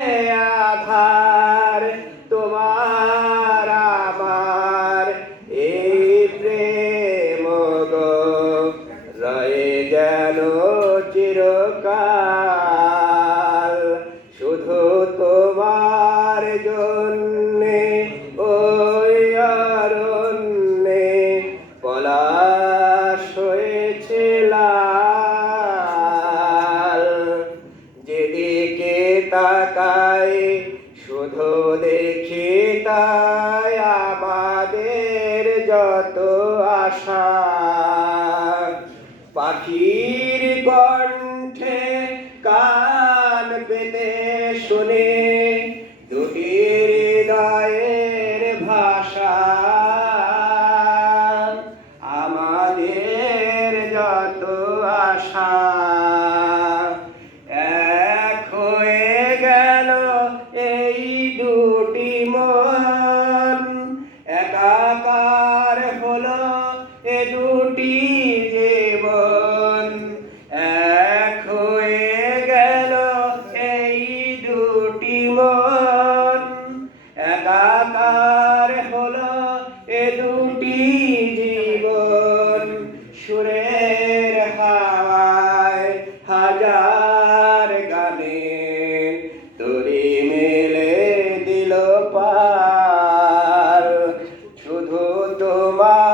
আধার তোমার আমার এই প্রেম গো, রয়ে যেন চিরকাল। শুধু তোমার জন্যে, ওই অরণ্যে পলাশ হয়েছে শুধু দেখি তাই আমাদের যত আশা। পাখির কণ্ঠে কান পেতে শুনে দুটি হৃদয়ের ভাষা। আমাদের যত আশা। একাকার হলো এ দুটি জীবন। এক হয়ে গেল এই দুটি মন। একাকার হল এ দুটি জীবন। সুরের হাওয়ায় হাজার তোমার